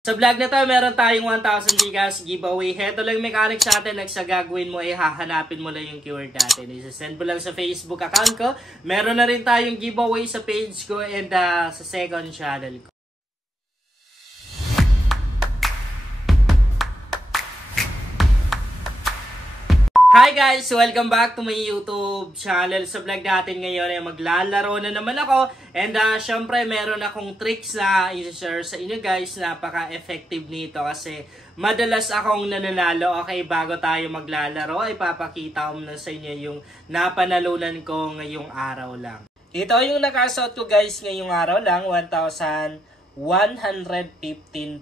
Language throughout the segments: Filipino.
Sa vlog na to, meron tayong 1,000 Gcash giveaway. Heto lang mechanics natin. Sa gagawin mo ay hahanapin mo lang yung keyword natin. Isasend mo lang sa Facebook account ko. Meron na rin tayong giveaway sa page ko and sa second channel ko. Hi guys! Welcome back to my YouTube channel. Sa vlog natin ngayon ay maglalaro na naman ako. And syempre meron akong tricks na i-share sa inyo guys. Napaka-effective nito kasi madalas akong nananalo. Okay, bago tayo maglalaro ay papakita ko na sa inyo yung napanalunan ko ngayong araw lang. Ito yung nakasuot ko guys ngayong araw lang. 1,115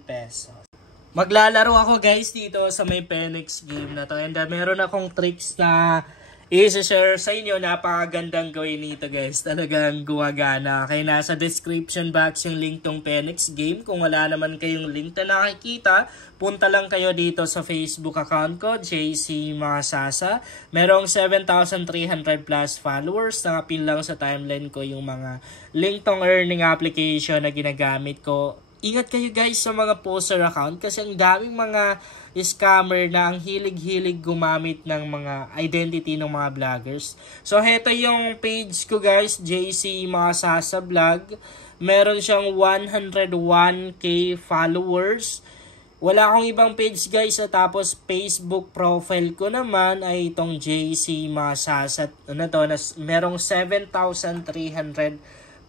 pesos. Maglalaro ako guys dito sa may Penex game na to. And meron akong tricks na i-share sa inyo. Napakagandang gawin nito guys. Talagang gumagana. Kaya nasa description box yung link tong Penex game. Kung wala naman kayong link na nakikita, punta lang kayo dito sa Facebook account ko, JC Masasa. Merong 7,300 plus followers. Nakapin lang sa timeline ko yung mga link tong earning application na ginagamit ko. Ingat kayo guys sa mga poster account kasi ang daming mga scammer na ang hilig-hilig gumamit ng mga identity ng mga vloggers. So heto yung page ko guys, JC Masasa Vlog. Meron siyang 101k followers. Wala akong ibang page guys. Tapos Facebook profile ko naman ay itong JC Masasa. Merong 7,300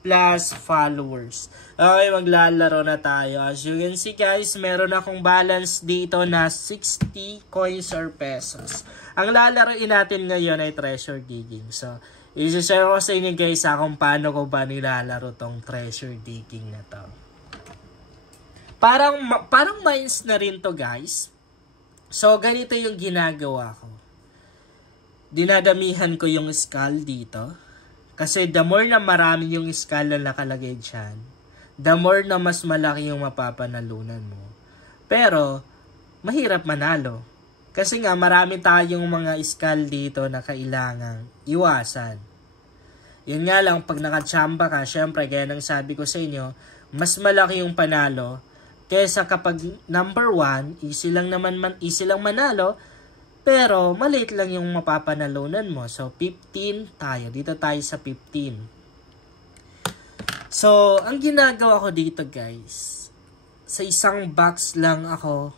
plus followers. Okay, maglalaro na tayo. As you can see guys, meron akong balance dito na 60 coins or pesos. Ang lalaroin natin ngayon ay treasure digging. So, i-share ko sa inyo guys kung paano ko ba nilalaro tong treasure digging na to. Parang mines na rin to guys. So, ganito yung ginagawa ko. Dinadamihan ko yung skull dito. Kasi the more na marami yung skull na nakalagay dyan, the more na mas malaki yung mapapanalunan mo. Pero, mahirap manalo. Kasi nga marami tayong mga skull dito na kailangang iwasan. Yun nga lang, pag nakachamba ka, syempre, gaya ng sabi ko sa inyo, mas malaki yung panalo. Kesa kapag number 1, easy lang manalo, pero, maliit lang yung mapapanalunan mo. So, 15 tayo. Dito tayo sa 15. So, ang ginagawa ko dito guys, sa isang box lang ako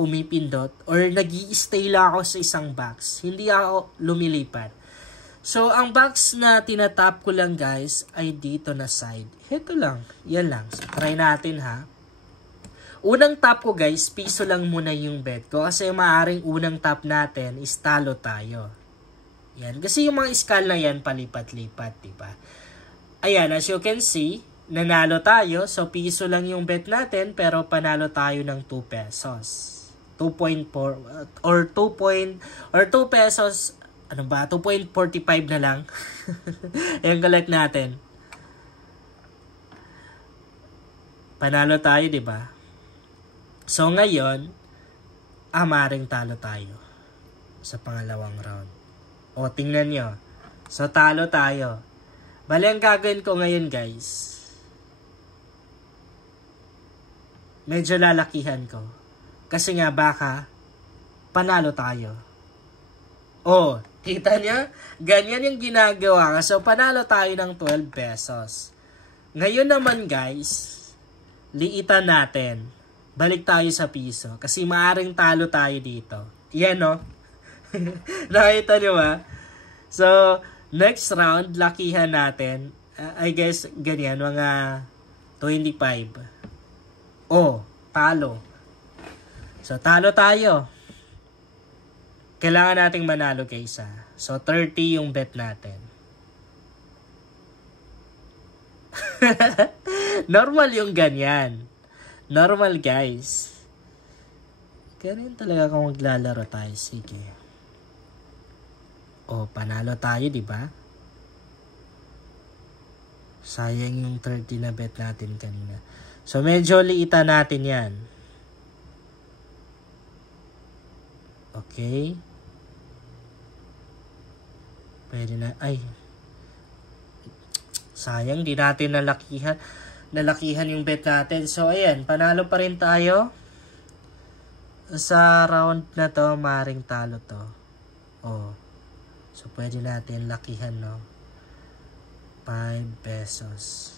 pumipindot or nag-i-stay lang ako sa isang box. Hindi ako lumilipat. So, ang box na tinatap ko lang guys ay dito na side. Ito lang. Yan lang. So, try natin ha. Unang tap ko guys, piso lang muna yung bet ko kasi maaring unang tap natin is talo tayo. Yan, kasi yung mga skull na yan palipat-lipat, diba? Ayan, as you can see, nanalo tayo. So, piso lang yung bet natin pero panalo tayo ng 2 pesos. 2.4 or 2 pesos, ano ba? 2.45 na lang. Ayan, collect natin. Panalo tayo, diba? So, ngayon, maring talo tayo sa pangalawang round. O, tingnan nyo. So, talo tayo. Bali, ang gagawin ko ngayon, guys, medyo lalakihan ko. Kasi nga, baka, panalo tayo. O, kita nyo? Ganyan yung ginagawa. So, panalo tayo ng 12 pesos. Ngayon naman, guys, liitan natin. Balik tayo sa piso. Kasi maaring talo tayo dito. Yan o. Nakita nyo ba? So, next round, lakihan natin. I guess, ganyan. Mga 25. Oh, talo. So, talo tayo. Kailangan nating manalo guys ha. So, 30 yung bet natin. Normal yung ganyan. Normal guys. Ganyan talaga kung maglalaro tayo. Sige. O, panalo tayo, di ba? Sayang yung 30 na bet natin kanina. So, medyo liitan natin yan. Okay. Pwede na. Ay. Sayang, di natin nalakihan. nalakihan yung bet natin. So, ayan, panalo pa rin tayo. Sa round na to, maring talo to. Oh. So, pwede natin lakihan, no? 5 pesos.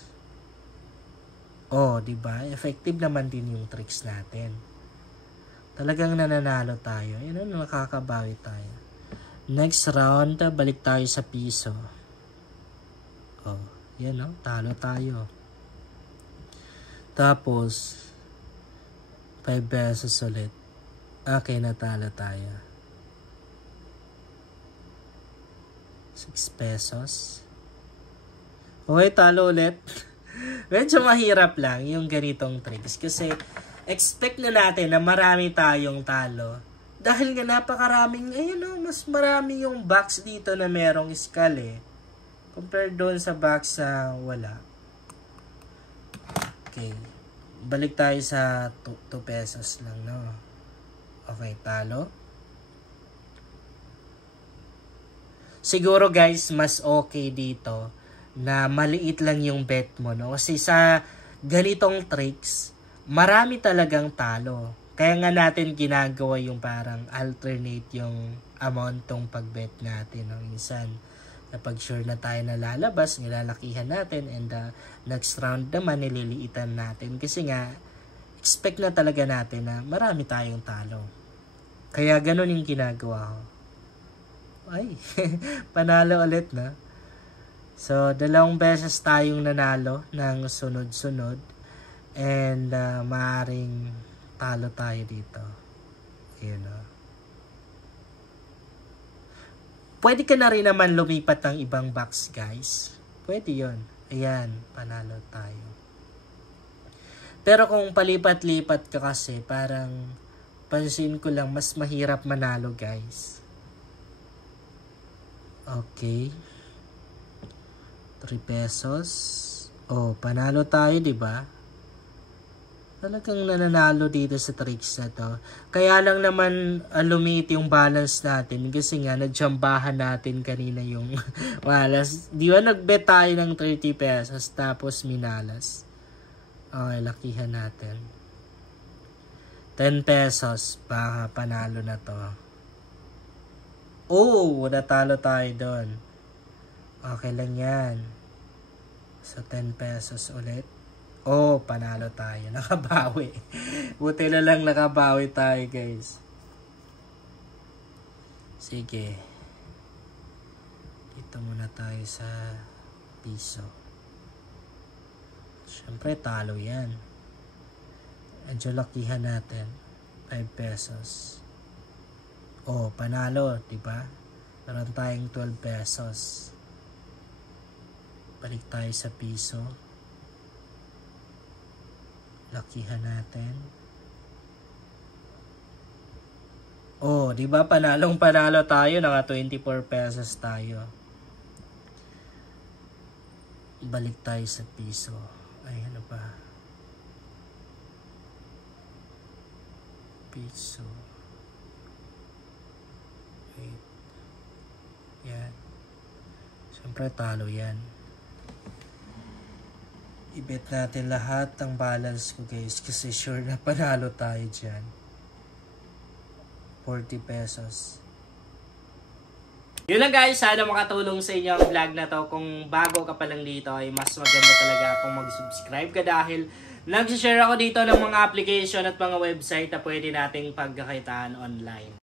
Oh, diba? Effective naman din yung tricks natin. Talagang nananalo tayo. Yun, nakakabawi tayo. Next round, balik tayo sa piso. Oh, yan, no? Talo tayo. Tapos, 5 pesos ulit. Okay, natalo tayo. 6 pesos. Okay, talo ulit. Medyo mahirap lang yung ganitong tricks. Kasi, expect na natin na marami tayong talo. Dahil nga napakaraming, ayun o, mas marami yung box dito na merong skull eh. Compared doon sa box na wala. Okay. Balik tayo sa 2 pesos lang, no? Okay, talo. Siguro guys, mas okay dito na maliit lang yung bet mo, no? Kasi sa ganitong tricks, marami talagang talo. Kaya nga natin ginagawa yung parang alternate yung amount tong pag-bet natin. No? Minsan, kapag sure na tayo na lalabas, nilalakihan natin, and next round naman, nililiitan natin. Kasi nga, expect na talaga natin na marami tayong talo. Kaya ganun yung ginagawa ko. Ay, panalo ulit na. So, 2 beses tayong nanalo ng sunod-sunod. And maaaring talo tayo dito. Ayan o. Pwede ka na rin naman lumipat ng ibang box, guys. Pwede yon. Ayan, panalo tayo. Pero kung palipat-lipat ka kasi, parang pansin ko lang, mas mahirap manalo, guys. Okay. 3 pesos. Oh, panalo tayo, di ba? Talagang nananalo dito sa tricks na to. Kaya lang naman lumit yung balance natin kasi nga nadjambahan natin kanina yung malas. Di ba nagbet tayo ng 30 pesos tapos minalas. Okay, lakihan natin. 10 pesos. Baka panalo na to. Oh, natalo tayo doon. Okay lang yan. So, 10 pesos ulit. Oh, panalo tayo. Nakabawi. Buti na lang nakabawi tayo, guys. Sige. Dito muna tayo sa piso. Siyempre, talo yan. Medyo lakihan natin. 5 pesos. Oh, panalo, diba? Meron tayong 12 pesos. Balik tayo sa piso. Lakihan natin. Oh, di ba panalo tayo, naka 24 pesos tayo. Balik tayo sa piso. Ay, ano ba? Piso. Wait. Yan. Siyempre talo yan. I-bet natin lahat ng balance ko, guys, kasi sure na panalo tayo dyan. 40 pesos. Yun lang, guys, sana makatulong sa inyo ang vlog na to. Kung bago ka pa lang dito ay mas maganda talaga kung mag-subscribe ka dahil nag-share ako dito ng mga application at mga website na pwede nating pagkakitaan online.